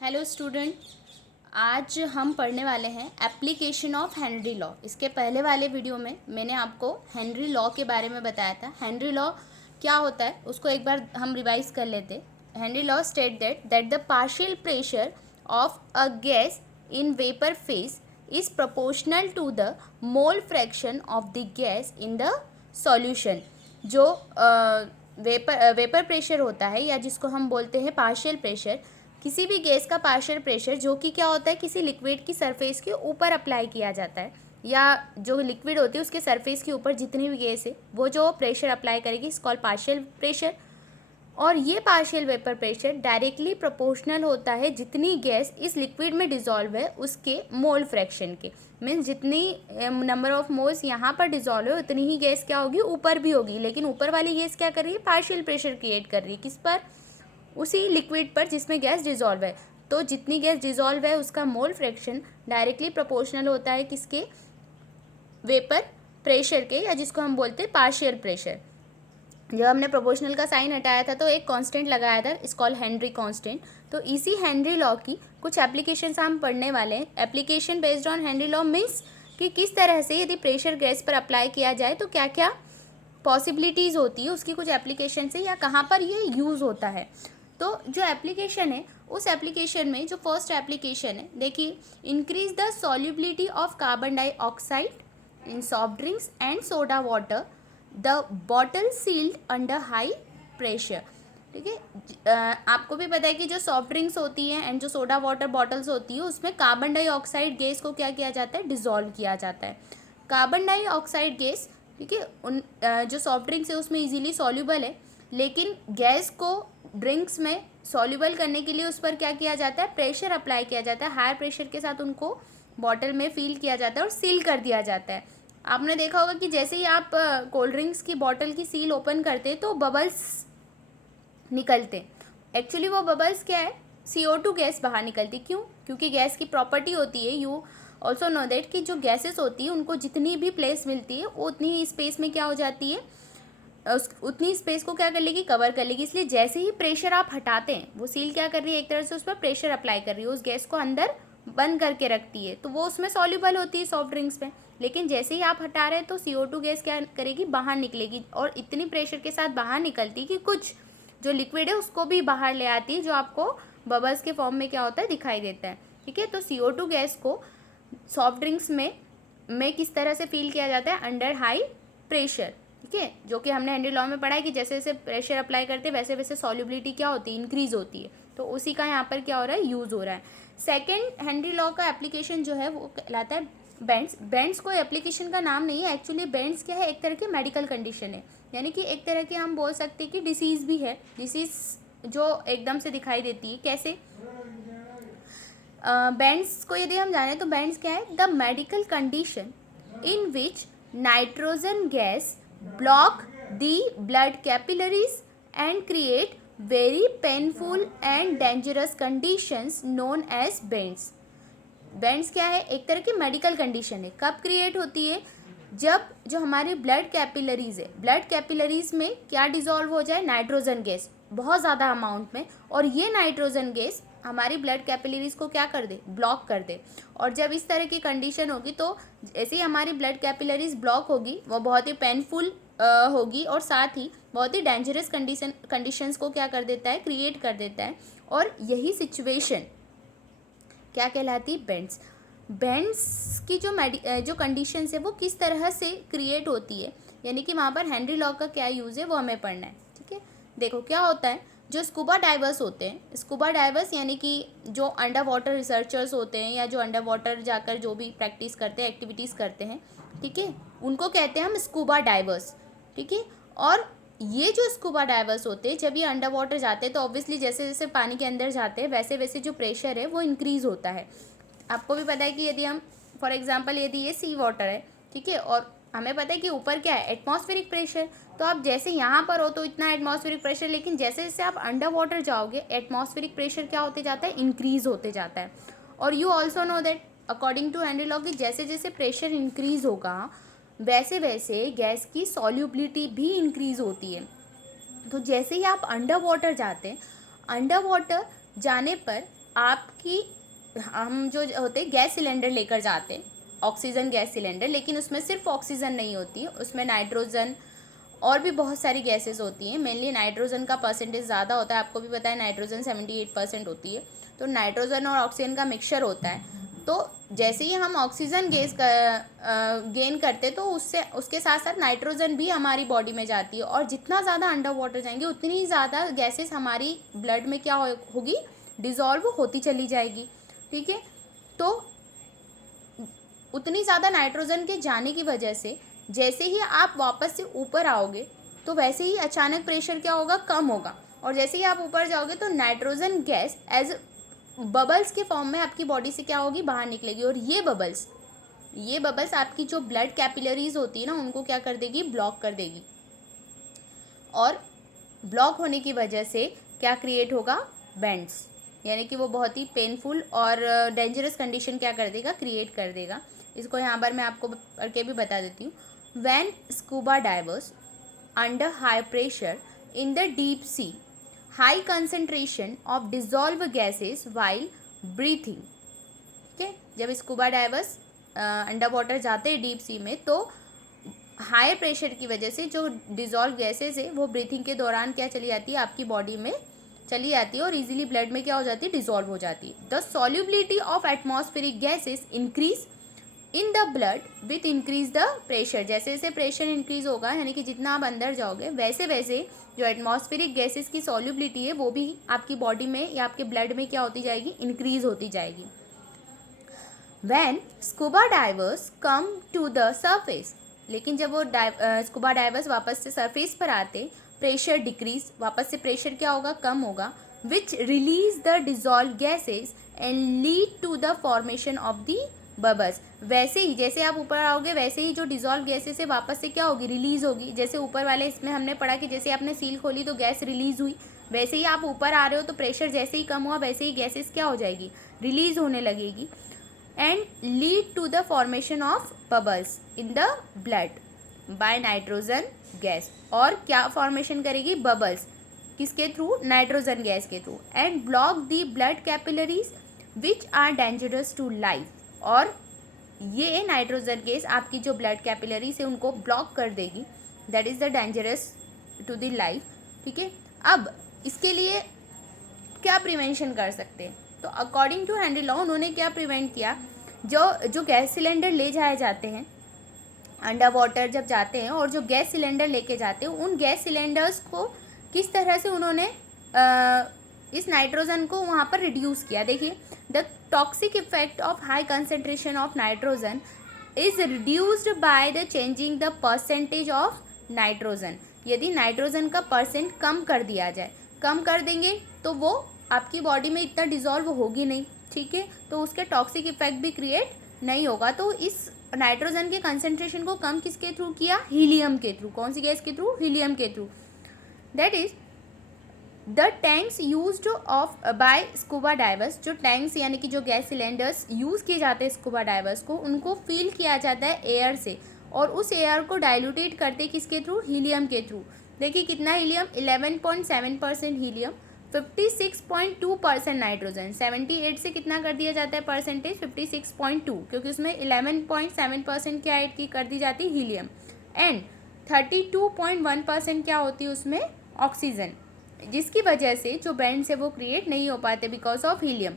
Hello student. आज हम पढ़ने वाले हैं एप्लीकेशन ऑफ हेनरी लॉ। इसके पहले वाले वीडियो में मैंने आपको हेनरी लॉ के बारे में बताया था। हेनरी लॉ क्या होता है उसको एक बार हम रिवाइज कर लेते। Henry law state that the partial pressure of a gas in vapour phase is proportional to the mole fraction of the gas in the solution. जो वेपर प्रेशर होता है या जिसको हम बोलते हैं पार्शियल प्रेशर, किसी भी गैस का पार्शियल प्रेशर जो कि क्या होता है किसी लिक्विड की सरफेस के ऊपर अप्लाई किया जाता है, या जो लिक्विड होती है उसके सरफेस के ऊपर जितनी भी गैस है वो जो प्रेशर अप्लाई करेगी इस कॉल्ड पार्शियल प्रेशर। और ये partial vapour pressure directly proportional होता है जितनी गैस इस लिक्विड में डिजॉल्व है उसके मोल फ्रैक्शन के। मीन्स जितनी नंबर ऑफ मोल्स यहाँ पर डिजॉल्व है उतनी ही गैस क्या होगी ऊपर भी होगी, लेकिन ऊपर वाली गैस क्या कर रही है पार्शियल प्रेशर क्रिएट कर रही है किस पर, उसी लिक्विड पर जिसमें गैस डिजॉल्व है। तो जितनी गैस डिजॉल्व है उसका मोल फ्रैक्शन डायरेक्टली प्रोपोर्शनल होता है किसके, वेपर प्रेशर के, या जिसको हम बोलते हैं पार्शियल प्रेशर। जब हमने प्रोपोर्शनल का साइन हटाया था तो एक कांस्टेंट लगाया था, इस कॉल्ड हेनरी कांस्टेंट। तो इसी हेनरी लॉ की कुछ एप्लीकेशंस हम पढ़ने वाले हैं। Application based on Henry law means कि किस तरह से यदि प्रेशर गैस पर अप्लाई किया जाए तो क्या क्या पॉसिबिलिटीज़ होती है, उसकी कुछ एप्लीकेशन से या कहाँ पर ये यूज़ होता है। तो जो एप्लीकेशन है उस एप्लीकेशन में जो फर्स्ट एप्लीकेशन है देखिए, increase the solubility of carbon dioxide in soft drinks and soda water, the bottle sealed under high pressure. ठीक है, आपको भी पता है कि जो सॉफ्ट ड्रिंक्स होती हैं एंड जो सोडा वाटर बॉटल्स होती है उसमें कार्बन डाइऑक्साइड गैस को क्या किया जाता है, डिजॉल्व किया जाता है। कार्बन डाइऑक्साइड गैस, ठीक है, उन जो सॉफ्ट ड्रिंक्स है उसमें इजीली सॉल्युबल है, लेकिन गैस को ड्रिंक्स में सॉल्युबल करने के लिए उस पर क्या किया जाता है, प्रेशर अप्लाई किया जाता है। हायर प्रेशर के साथ उनको बॉटल में फिल किया जाता है और सील कर दिया जाता है। आपने देखा होगा कि जैसे ही आप कोल्ड ड्रिंक्स की बॉटल की सील ओपन करते तो बबल्स निकलते। एक्चुअली वो बबल्स क्या है, CO2 गैस बाहर निकलती। क्यों? क्योंकि गैस की प्रॉपर्टी होती है, यू ऑल्सो नो दैट, कि जो गैसेस होती है उनको जितनी भी प्लेस मिलती है वो उतनी ही स्पेस में क्या हो जाती है, उस उतनी स्पेस को क्या कर लेगी, कवर कर लेगी। इसलिए जैसे ही प्रेशर आप हटाते हैं वो सील क्या कर रही है, एक तरह से उस पर प्रेशर अप्लाई कर रही है, उस गैस को अंदर बंद करके रखती है, तो वो उसमें सॉल्युबल होती है सॉफ्ट ड्रिंक्स में। लेकिन जैसे ही आप हटा रहे हैं तो CO2 गैस क्या करेगी, बाहर निकलेगी, और इतनी प्रेशर के साथ बाहर निकलती है कि कुछ जो लिक्विड है उसको भी बाहर ले आती है, जो आपको बबल्स के फॉर्म में क्या होता है, दिखाई देता है। ठीक है, तो CO2 गैस को सॉफ्ट ड्रिंक्स में किस तरह से फील किया जाता है, अंडर हाई प्रेशर। ठीक है, जो कि हमने हेनरी लॉ में पढ़ा है कि जैसे जैसे प्रेशर अप्लाई करते हैं वैसे वैसे सॉल्युबिलिटी क्या होती है, इंक्रीज होती है। तो उसी का यहाँ पर क्या हो रहा है, यूज़ हो रहा है। सेकेंड हेनरी लॉ का एप्लीकेशन जो है वो कहलाता है बेंड्स। बेंड्स कोई एप्लीकेशन का नाम नहीं है, एक्चुअली बेंड्स क्या है, एक तरह की मेडिकल कंडीशन है, यानी कि एक तरह की हम बोल सकते हैं कि डिसीज़ भी है। डिसीज़ जो एकदम से दिखाई देती है, कैसे, बैंड्स को यदि हम जाने तो बैंड्स क्या है, the medical condition in which nitrogen gas block the blood capillaries and create very painful and dangerous conditions known as bends. Bends क्या है, एक तरह की मेडिकल कंडीशन है। कब क्रिएट होती है, जब जो हमारी ब्लड कैपिलरीज है, ब्लड कैपिलरीज में क्या डिजॉल्व हो जाए, नाइट्रोजन गैस बहुत ज़्यादा अमाउंट में, और ये नाइट्रोजन गैस हमारी ब्लड कैपिलरीज को क्या कर दे, ब्लॉक कर दे। और जब इस तरह की कंडीशन होगी तो जैसे ही हमारी ब्लड कैपिलरीज ब्लॉक होगी वो बहुत ही पेनफुल होगी, और साथ ही बहुत ही डेंजरस कंडीशंस को क्या कर देता है, क्रिएट कर देता है। और यही सिचुएशन क्या कहलाती है, बेंड्स। बेंड्स की जो कंडीशंस है वो किस तरह से क्रिएट होती है, यानी कि वहाँ पर हेनरी लॉ का क्या यूज़ है वो हमें पढ़ना है। ठीक है, देखो क्या होता है, जो स्कूबा डाइवर्स होते हैं, स्कूबा डाइवर्स यानी कि जो अंडर वाटर रिसर्चर्स होते हैं या जो अंडर वाटर जाकर जो भी प्रैक्टिस करते हैं, एक्टिविटीज़ करते हैं, ठीक है, उनको कहते हैं हम स्कूबा डाइवर्स। ठीक है, और ये जो स्कूबा डाइवर्स होते हैं जब ये अंडर वाटर जाते हैं तो ऑब्वियसली जैसे जैसे पानी के अंदर जाते हैं वैसे वैसे जो प्रेशर है वो इंक्रीज़ होता है। आपको भी पता है कि यदि हम फॉर एग्जांपल यदि ये सी वाटर है, ठीक है, और हमें पता है कि ऊपर क्या है, एटमॉस्फेरिक प्रेशर, तो आप जैसे यहाँ पर हो तो इतना एटमॉस्फेरिक प्रेशर, लेकिन जैसे जैसे आप अंडर वाटर जाओगे एटमॉस्फेरिक प्रेशर क्या होते जाता है, इंक्रीज़ होते जाता है। और you also know that according to Henry law कि जैसे जैसे प्रेशर इंक्रीज़ होगा वैसे वैसे गैस की सॉल्युबिलिटी भी इंक्रीज़ होती है। तो जैसे ही आप अंडर वाटर जाते हैं, अंडर वाटर जाने पर आपकी हम जो होते हैं गैस सिलेंडर लेकर जाते हैं, ऑक्सीजन गैस सिलेंडर, लेकिन उसमें सिर्फ ऑक्सीजन नहीं होती है, उसमें नाइट्रोजन और भी बहुत सारी गैसेस होती हैं। मेनली नाइट्रोजन का परसेंटेज ज़्यादा होता है, आपको भी पता है नाइट्रोजन 78% होती है। तो नाइट्रोजन और ऑक्सीजन का मिक्सचर होता है। तो जैसे ही हम ऑक्सीजन गैस गेन करते तो उससे उसके साथ साथ नाइट्रोजन भी हमारी बॉडी में जाती है, और जितना ज़्यादा अंडर वाटर जाएंगे उतनी ज़्यादा गैसेस हमारी ब्लड में क्या होगी, डिज़ोल्व होती चली जाएगी। ठीक है, तो उतनी ज़्यादा नाइट्रोजन के जाने की वजह से जैसे ही आप वापस से ऊपर आओगे तो वैसे ही अचानक प्रेशर क्या होगा, कम होगा, और जैसे ही आप ऊपर जाओगे तो नाइट्रोजन गैस एज बबल्स के फॉर्म में आपकी बॉडी से क्या होगी, बाहर निकलेगी, और ये बबल्स आपकी जो ब्लड कैपिलरीज होती है ना, उनको क्या कर देगी, ब्लॉक कर देगी, और ब्लॉक होने की वजह से क्या क्रिएट होगा, बेंड्स, यानी कि वो बहुत ही पेनफुल और डेंजरस कंडीशन क्या कर देगा, क्रिएट कर देगा। इसको यहाँ पर मैं आपको पढ़ के भी बता देती हूँ। When scuba diverse under high pressure in the deep sea, high concentration of dissolve gases while breathing. ठीक है, जब स्कूबा डाइवर्स अंडर वाटर जाते हैं डीप सी में, तो हाई प्रेशर की वजह से जो डिजॉल्व गैसेस है वो ब्रीथिंग के दौरान क्या चली जाती है, आपकी बॉडी में चली जाती है, और इजीली ब्लड में क्या हो जाती है, डिजॉल्व हो जाती है। The solubility of atmospheric gases increase in the blood with increase the pressure. जैसे जैसे प्रेशर इंक्रीज होगा, यानी कि जितना आप अंदर जाओगे वैसे वैसे जो एटमॉस्फेरिक गैसेस की सॉल्युबिलिटी है वो भी आपकी बॉडी में या आपके ब्लड में क्या होती जाएगी, इंक्रीज होती जाएगी। When scuba divers come to the surface, लेकिन जब वो स्कूबा डाइवर्स वापस से सरफेस पर आते, प्रेशर डिक्रीज, वापस से प्रेशर क्या होगा, कम होगा, which release the dissolve gases and lead to the formation of the bubbles. वैसे ही जैसे आप ऊपर आओगे वैसे ही जो डिजॉल्व गैसेस है वापस से क्या होगी, रिलीज होगी। जैसे ऊपर वाले इसमें हमने पढ़ा कि जैसे आपने सील खोली तो गैस रिलीज हुई, वैसे ही आप ऊपर आ रहे हो तो प्रेशर जैसे ही कम हुआ वैसे ही गैसेस क्या हो जाएगी, रिलीज होने लगेगी, and lead to the formation of bubbles in the blood by nitrogen gas. और क्या फॉर्मेशन करेगी, बबल्स, किसके थ्रू, नाइट्रोजन गैस के through, and block the blood capillaries which are dangerous to life. और ये नाइट्रोजन गैस आपकी जो blood capillaries है उनको ब्लॉक कर देगी, that is the dangerous to the life. ठीक है, अब इसके लिए क्या प्रिवेंशन कर सकते हैं, तो अकॉर्डिंग टू हेनरी लॉ उन्होंने क्या प्रिवेंट किया, जो गैस सिलेंडर ले जाए जाते हैं अंडर वाटर जब जाते हैं, और जो गैस सिलेंडर लेके जाते हैं उन गैस सिलेंडर्स को किस तरह से उन्होंने इस नाइट्रोजन को वहाँ पर रिड्यूस किया। देखिए, the toxic effect of high concentration of nitrogen is reduced by the changing the percentage of nitrogen. यदि नाइट्रोजन का परसेंट कम कर दिया जाए, कम कर देंगे तो वो आपकी बॉडी में इतना डिजॉल्व होगी नहीं। ठीक है, तो उसके टॉक्सिक इफेक्ट भी क्रिएट नहीं होगा। तो इस नाइट्रोजन के कंसंट्रेशन को कम किसके थ्रू किया, हीलियम के थ्रू। कौन सी गैस के थ्रू, हीलियम के through. That is the tanks used of by scuba divers. जो टैंक्स यानी कि जो गैस सिलेंडर्स यूज़ किए जाते हैं स्कूबा डाइवर्स को, उनको फिल किया जाता है एयर से, और उस एयर को डाइल्यूटेट करते किसके थ्रू, हीलियम के थ्रू। देखिए कितना हीलियम, 11.7% हीलियम, 56.2% नाइट्रोजन। 78 से कितना कर दिया जाता है परसेंटेज, 56.2, क्योंकि उसमें 11.7% क्या ऐड की कर दी जाती है, हीलियम, एंड 32.1% क्या होती है उसमें, ऑक्सीजन, जिसकी वजह से जो बैंड्स है वो क्रिएट नहीं हो पाते बिकॉज ऑफ हीलियम।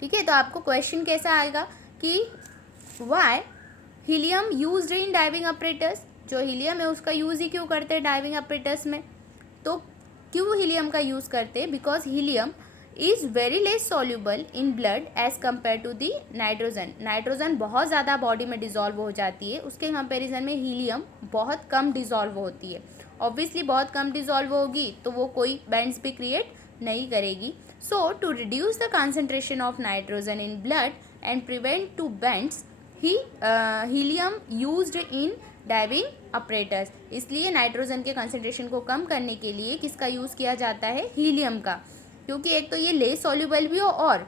ठीक है, तो आपको क्वेश्चन कैसा आएगा कि why helium used in diving operators. जो हीलियम है उसका यूज़ ही क्यों करते हैं डाइविंग ऑपरेटर्स में, तो क्यों हीलियम का यूज़ करते हैं, because helium is very less soluble in blood as compare to the nitrogen. Nitrogen बहुत ज़्यादा बॉडी में डिज़ोल्व हो जाती है, उसके कंपेरिजन में हीलियम बहुत कम डिज़ोल्व होती है। ऑब्वियसली बहुत कम डिज़ोल्व होगी तो वो कोई बैंड्स भी क्रिएट नहीं करेगी। So to reduce the concentration of nitrogen in blood and prevent to bends, helium used in diving operators. इसलिए नाइट्रोजन के कंसंट्रेशन को कम करने के लिए किसका यूज़ किया जाता है, हीलियम का, क्योंकि एक तो ये लेस सॉल्यूबल भी हो और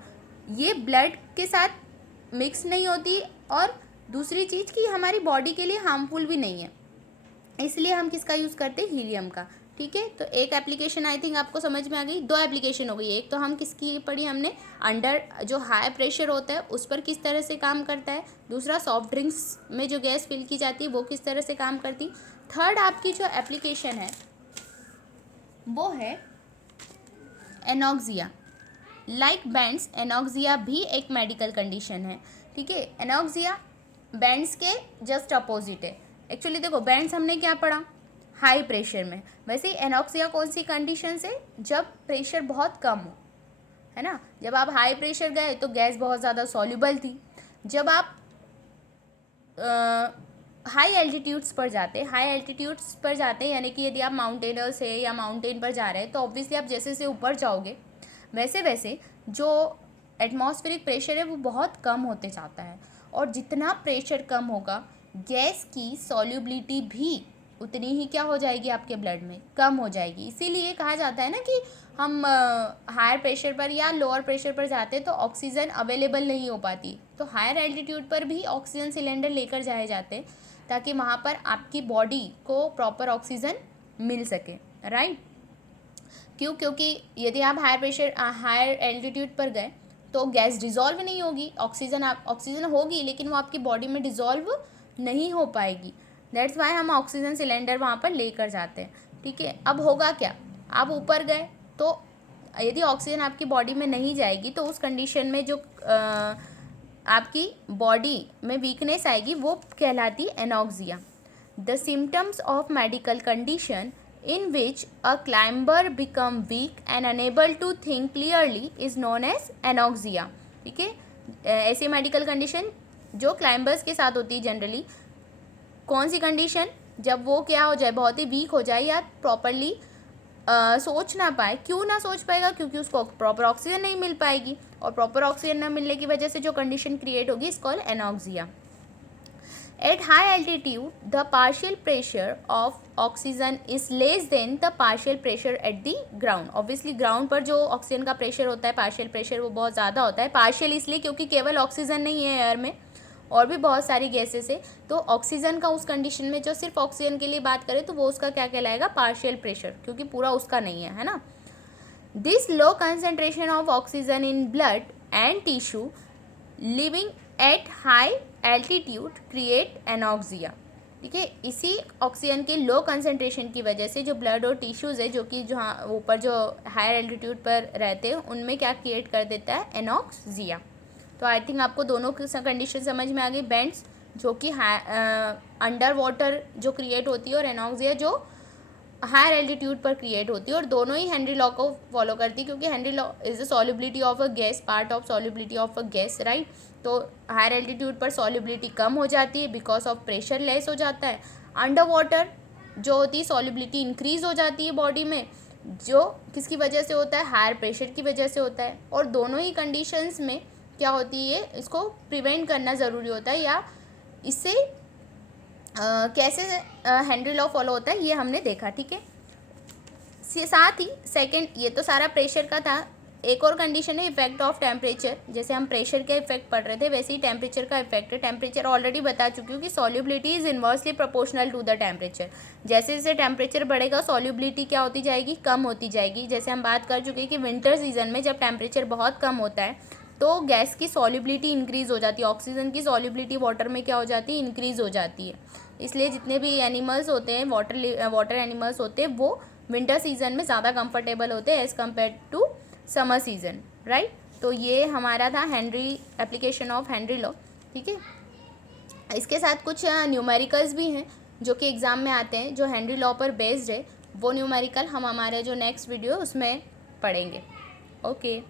ये ब्लड के साथ मिक्स नहीं होती, और दूसरी चीज़ कि हमारी बॉडी के लिए हार्मफुल भी नहीं है, इसलिए हम किसका यूज़ करते हैं, हीलियम का। ठीक है, तो एक एप्लीकेशन आई थिंक आपको समझ में आ गई। दो एप्लीकेशन हो गई, एक तो हम किसकी पढ़ी हमने, अंडर जो हाई प्रेशर होता है उस पर किस तरह से काम करता है, दूसरा सॉफ्ट ड्रिंक्स में जो गैस फिल की जाती है वो किस तरह से काम करती। थर्ड आपकी जो एप्लीकेशन है वो है एनॉक्सिया। लाइक बैंड्स, एनॉक्सिया भी एक मेडिकल कंडीशन है। ठीक है, एनॉक्सिया बैंड्स के जस्ट अपोजिट है। एक्चुअली देखो बैंड्स हमने क्या पढ़ा, हाई प्रेशर में, वैसे ही एनॉक्सिया कौन सी कंडीशन से, जब प्रेशर बहुत कम हो, है ना। जब आप हाई प्रेशर गए तो गैस बहुत ज़्यादा सॉल्युबल थी। जब आप हाई एल्टीट्यूड्स पर जाते, हाई एल्टीट्यूड्स पर जाते यानी कि यदि आप माउंटेनर्स है या माउंटेन पर जा रहे हैं तो ऑब्वियसली आप जैसे जैसे ऊपर जाओगे वैसे वैसे जो एटमॉस्फेरिक प्रेशर है वो बहुत कम होते जाता है, और जितना प्रेशर कम होगा गैस की सॉल्युबिलिटी भी उतनी ही क्या हो जाएगी, आपके ब्लड में कम हो जाएगी। इसीलिए कहा जाता है ना कि हम हायर प्रेशर पर या लोअर प्रेशर पर जाते तो ऑक्सीजन अवेलेबल नहीं हो पाती, तो हायर एल्टीट्यूड पर भी ऑक्सीजन सिलेंडर लेकर जाए जाते हैं ताकि वहाँ पर आपकी बॉडी को प्रॉपर ऑक्सीजन मिल सके, राइट। क्यों, क्योंकि यदि आप हायर एल्टीट्यूड पर गए तो गैस डिज़ोल्व नहीं होगी, ऑक्सीजन होगी लेकिन वो आपकी बॉडी में डिज़ोल्व नहीं हो पाएगी। दैट्स वाई हम ऑक्सीजन सिलेंडर वहाँ पर लेकर जाते हैं। ठीक है, अब होगा क्या, आप ऊपर गए तो यदि ऑक्सीजन आपकी बॉडी में नहीं जाएगी तो उस कंडीशन में जो आपकी बॉडी में वीकनेस आएगी वो कहलाती anoxia. The symptoms of medical condition in which a climber become weak and unable to think clearly is known as anoxia। ठीक है, ऐसी मेडिकल कंडीशन जो क्लाइंबर्स के साथ होती है जनरली। कौन सी कंडीशन, जब वो क्या हो जाए, बहुत ही वीक हो जाए या प्रॉपरली सोच ना पाए। क्यों ना सोच पाएगा, क्योंकि उसको प्रॉपर ऑक्सीजन नहीं मिल पाएगी, और प्रॉपर ऑक्सीजन न मिलने की वजह से जो कंडीशन क्रिएट होगी इस called anoxia. At high altitude, the partial pressure of oxygen is less than the partial pressure at the ground। Obviously ground पर जो ऑक्सीजन का प्रेशर होता है, पार्शियल प्रेशर, वो बहुत ज़्यादा होता है। पार्शियल इसलिए क्योंकि केवल ऑक्सीजन नहीं है एयर में, और भी बहुत सारी गैसेस है, तो ऑक्सीजन का उस कंडीशन में जो सिर्फ ऑक्सीजन के लिए बात करें तो वो उसका क्या कहलाएगा, पार्शियल प्रेशर, क्योंकि पूरा उसका नहीं है ना। This low concentration of oxygen in blood and tissue living at high altitude create anoxia. ठीक है, इसी ऑक्सीजन के लो कंसनट्रेशन की वजह से जो ब्लड और टिश्यूज़ है जो कि जहाँ ऊपर जो हायर एल्टीट्यूड पर रहते हैं उनमें क्या क्रिएट कर देता है, एनॉक्सिया। तो आई थिंक आपको दोनों कंडीशन समझ में आ गई, बेंड्स जो कि अंडर वाटर जो क्रिएट होती है और एनॉक्सिया जो हायर एल्टीट्यूड पर क्रिएट होती है, और दोनों ही हेनरी लॉ को फॉलो करती है, क्योंकि Henry law is the solubility of a gas, part of solubility of a gas, right. तो हायर एल्टीट्यूड पर सॉल्युबिलिटी कम हो जाती है बिकॉज ऑफ प्रेशर लेस हो जाता है। अंडर वाटर जो होती है सॉल्युबिलिटी इंक्रीज हो जाती है बॉडी में, जो किसकी वजह से होता है, हायर प्रेशर की वजह से होता है। और दोनों ही कंडीशंस में क्या होती है, इसको प्रिवेंट करना ज़रूरी होता है, या इससे कैसे हेनरी लॉ फॉलो होता है ये हमने देखा। ठीक है, साथ ही सेकंड, ये तो सारा प्रेशर का था। एक और कंडीशन है इफेक्ट ऑफ टेम्परेचर। जैसे हम प्रेशर का इफेक्ट पढ़ रहे थे वैसे ही टेम्परेचर का इफेक्ट है। टेम्परेचर ऑलरेडी बता चुकी हूँ कि solubility is inversely proportional to the temperature. जैसे जैसे टेम्परेचर बढ़ेगा सॉल्युबिलिटी क्या होती जाएगी, कम होती जाएगी। जैसे हम बात कर चुके हैं कि विंटर सीजन में जब टेम्परेचर बहुत कम होता है तो गैस की सॉल्युबिलिटी इंक्रीज़ हो जाती है, ऑक्सीजन की सॉल्युबिलिटी वाटर में क्या हो जाती है, इंक्रीज़ हो जाती है। इसलिए जितने भी एनिमल्स होते हैं, वाटर एनिमल्स होते हैं, वो विंटर सीजन में ज़्यादा कंफर्टेबल होते हैं as compare to summer season, right. तो ये हमारा था एप्लीकेशन ऑफ हेनरी लॉ। ठीक है, इसके साथ कुछ न्यूमेरिकल्स भी हैं जो कि एग्ज़ाम में आते हैं, जो हेनरी लॉ पर बेस्ड है। वो न्यूमेरिकल हम हमारे जो नेक्स्ट वीडियो उसमें पढ़ेंगे। ओके।